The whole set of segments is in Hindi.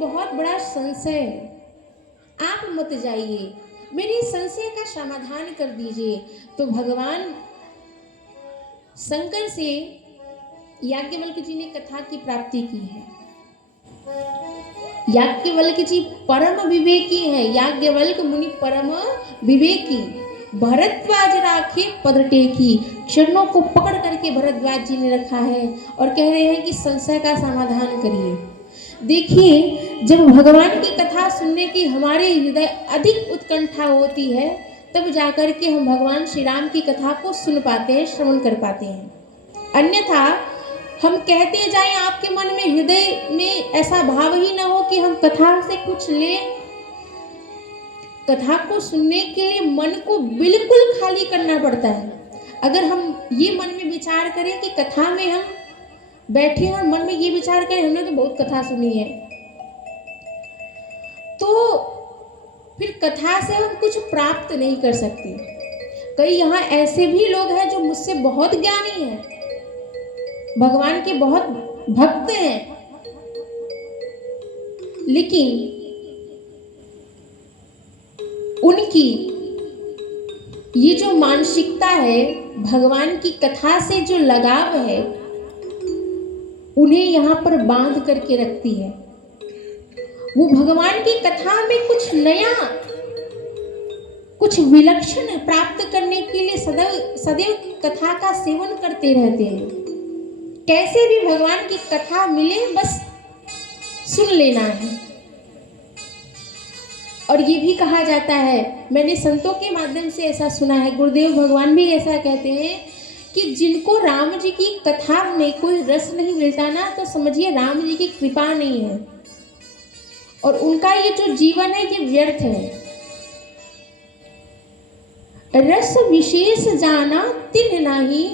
बहुत बड़ा संशय है, आप मत जाइए, मेरे संशय का समाधान कर दीजिए। तो भगवान शंकर से याज्ञवल्क्य जी ने कथा की प्राप्ति की है। याज्ञवल्क्य जी परम विवेकी हैं, याज्ञवल्क्य मुनि परम विवेकी। भरद्वाज राखे पद टेकी, चरणों को पकड़ करके भरद्वाज जी ने रखा है और कह रहे हैं कि संशय का समाधान करिए। देखिए, जब भगवान की कथा सुनने की हमारे हृदय अधिक उत्कंठा होती है, तब जाकर के हम भगवान श्री राम की कथा को सुन पाते हैं, श्रवण कर पाते हैं। अन्यथा हम कहते जाएं, आपके मन में हृदय में ऐसा भाव ही ना हो कि हम कथा से कुछ लें। कथा को सुनने के लिए मन को बिल्कुल खाली करना पड़ता है। अगर हम ये मन में विचार करें कि कथा में हम बैठे हैं और मन में ये विचार करें हमने तो बहुत कथा सुनी है, तो फिर कथा से हम कुछ प्राप्त नहीं कर सकते। कई यहाँ ऐसे भी लोग हैं जो मुझसे बहुत ज्ञानी हैं, भगवान के बहुत भक्त हैं, लेकिन उनकी ये जो मानसिकता है, भगवान की कथा से जो लगाव है, उन्हें यहाँ पर बांध करके रखती है। वो भगवान की कथा में कुछ नया, कुछ विलक्षण प्राप्त करने के लिए सदैव कथा का सेवन करते रहते हैं। कैसे भी भगवान की कथा मिले, बस सुन लेना है। और ये भी कहा जाता है, मैंने संतों के माध्यम से ऐसा सुना है, गुरुदेव भगवान भी ऐसा कहते हैं कि जिनको राम जी की कथा में कोई रस नहीं मिलता ना, तो समझिए राम जी की कृपा नहीं है और उनका ये जो जीवन है ये व्यर्थ है। रस विशेष जाना तिन नाही,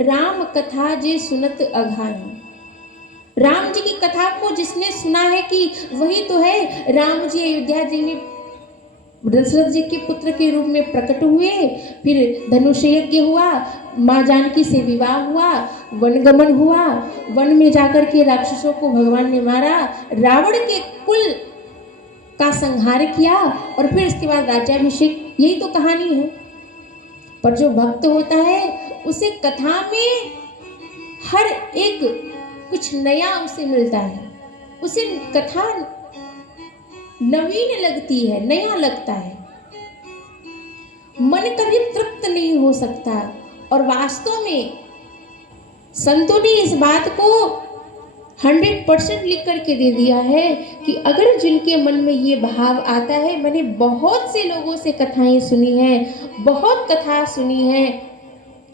राम कथा जे सुनत अघाई। राम जी की कथा को जिसने सुना है कि वही तो है राम जी अयोध्या जी में दशरथ जी के पुत्र के रूप में प्रकट हुए, फिर धनुष यज्ञ हुआ, माँ जानकी से विवाह हुआ, वनगमन हुआ, वन में जाकर के राक्षसों को भगवान ने मारा, रावण के कुल का संहार किया और फिर इसके बाद राज्याभिषेक। यही तो कहानी है। पर जो भक्त होता है उसे कथा में हर एक कुछ नया उसे मिलता है, उसे कथा नवीन लगती है, नया लगता है, मन कभी तृप्त नहीं हो सकता। और वास्तव में संतों ने इस बात को 100% लिख करके दे दिया है कि अगर जिनके मन में ये भाव आता है, मैंने बहुत से लोगों से कथाएं सुनी हैं, बहुत कथा सुनी है,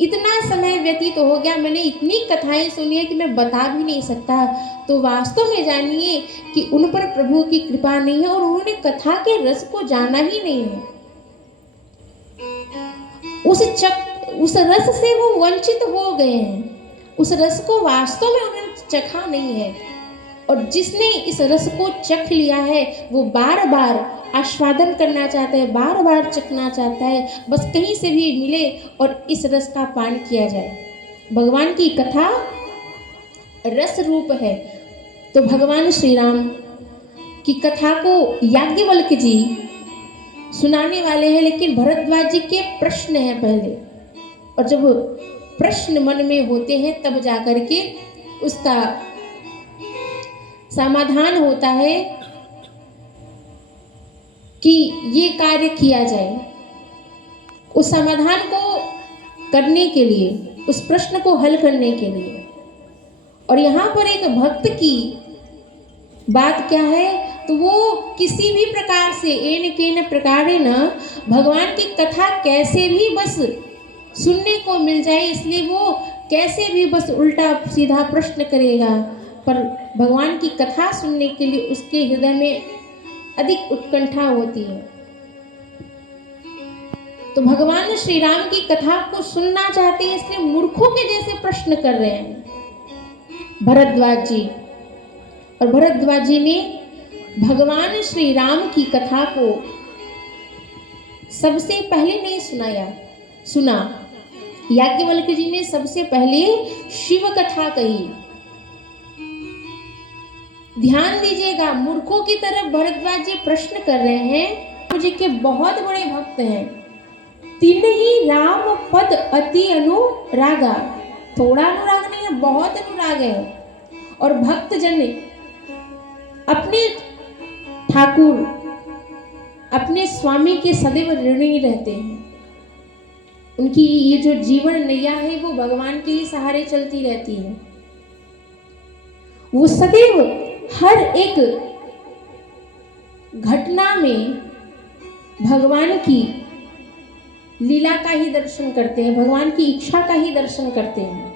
इतना समय व्यतीत हो गया, मैंने इतनी कथाएं सुनी है कि मैं बता भी नहीं सकता, तो वास्तव में जानिए कि उन पर प्रभु की कृपा नहीं है और उन्होंने कथा के रस को जाना ही नहीं है। उस रस से वो वंचित हो गए हैं, उस रस को वास्तव में उन्होंने चखा नहीं है। और जिसने इस रस को चख लिया है वो बार बार आस्वादन करना चाहता है, बार बार चखना चाहता है, बस कहीं से भी मिले और इस रस का पान किया जाए। भगवान की कथा रस रूप है। तो भगवान श्री राम की कथा को याज्ञवल्क्य जी सुनाने वाले हैं, लेकिन भरद्वाज जी के प्रश्न हैं पहले, और जब प्रश्न मन में होते हैं तब जाकर के उसका समाधान होता है कि ये कार्य किया जाए। उस समाधान को करने के लिए, उस प्रश्न को हल करने के लिए। और यहाँ पर एक भक्त की बात क्या है, तो वो किसी भी प्रकार से एन केन प्रकारेण भगवान की कथा कैसे भी बस सुनने को मिल जाए, इसलिए वो कैसे भी बस उल्टा सीधा प्रश्न करेगा, पर भगवान की कथा सुनने के लिए उसके हृदय में अधिक उत्कंठा होती है। तो भगवान श्री राम की कथा को सुनना चाहते हैं, इसलिए मूर्खों के जैसे प्रश्न कर रहे हैं भरद्वाज जी। और भरद्वाज जी ने भगवान श्री राम की कथा को सबसे पहले नहीं सुना। याज्ञवल्क्य जी ने सबसे पहले शिव कथा कही। ध्यान दीजिएगा, मूर्खों की तरफ भरद्वाज जी प्रश्न कर रहे हैं। राम जी के बहुत बड़े भक्त हैं। तीन ही राम पद अति अनुरागा, थोड़ा अनुराग नहीं है, बहुत अनुराग है। और भक्त जन अपने ठाकुर, अपने स्वामी के सदैव ऋणी रहते हैं। उनकी ये जो जीवन नैया है वो भगवान के ही सहारे चलती रहती है। वो सदैव हर एक घटना में भगवान की लीला का ही दर्शन करते हैं, भगवान की इच्छा का ही दर्शन करते हैं।